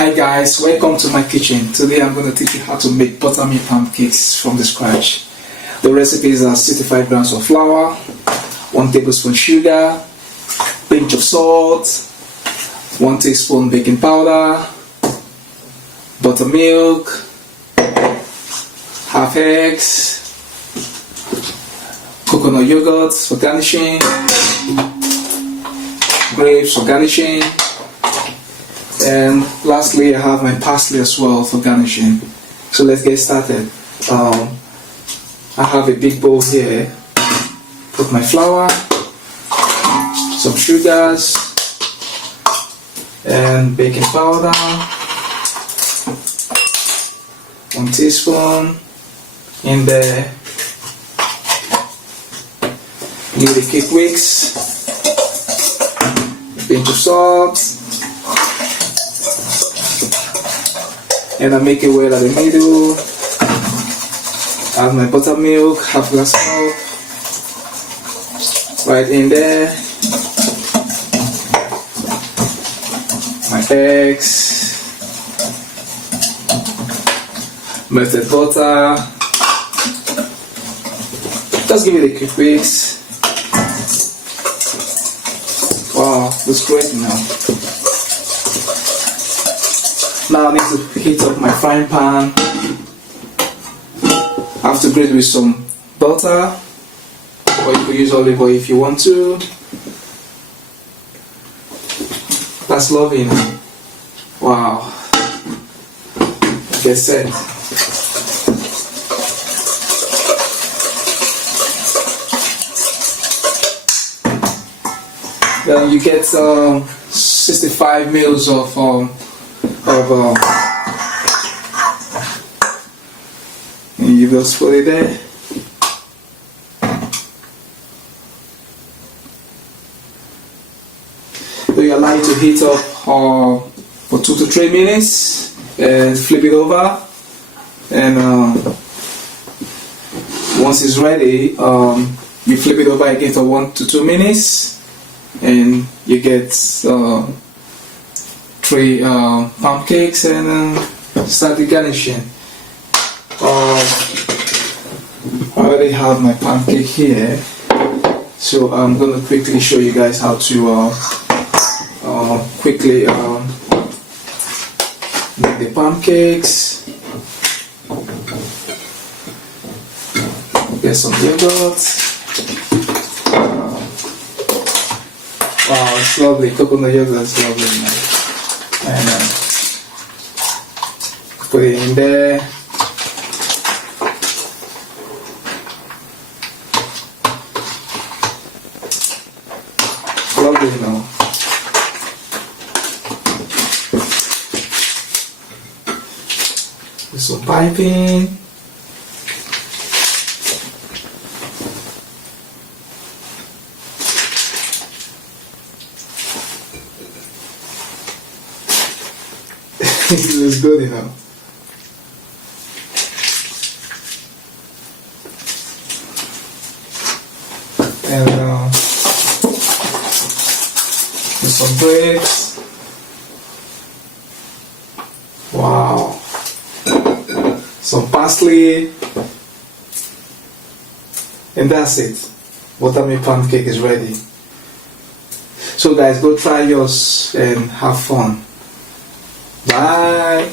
Hi guys, welcome to my kitchen. Today I'm going to teach you how to make buttermilk pancakes from the scratch. The recipes are 65 grams of flour, 1 tablespoon sugar, pinch of salt, 1 teaspoon baking powder, buttermilk, half eggs, coconut yogurt for garnishing, grapes for garnishing, and lastly I have my parsley as well for garnishing. So let's get started. I have a big bowl here. Put my flour, some sugars, and baking powder, 1 teaspoon in there. Need a cake mix, a pinch of salt, and I make it well at the middle. I have my buttermilk, half glass milk, right in there. My eggs, melted butter. Just give it a quick mix. Wow, looks great now. Now I need to heat up my frying pan. I have to grate with some butter, or you could use olive oil if you want to. That's lovely now. Wow. Get set. Then you get 65 mils of and you just put it there. So you allow it to heat up for 2 to 3 minutes and flip it over, and once it's ready, you flip it over again for 1 to 2 minutes and you get 3 pancakes, and start the garnishing. I already have my pancake here, so I'm going to quickly show you guys how to quickly make the pancakes. Get some yogurt. Wow, it's lovely. Coconut yogurt is lovely, man. And put it in there. Lovely now. With some piping. It looks good, you know. And with some grapes. Wow. Some parsley. And that's it. Buttermilk pancake is ready. So guys, go try yours and have fun. Bye.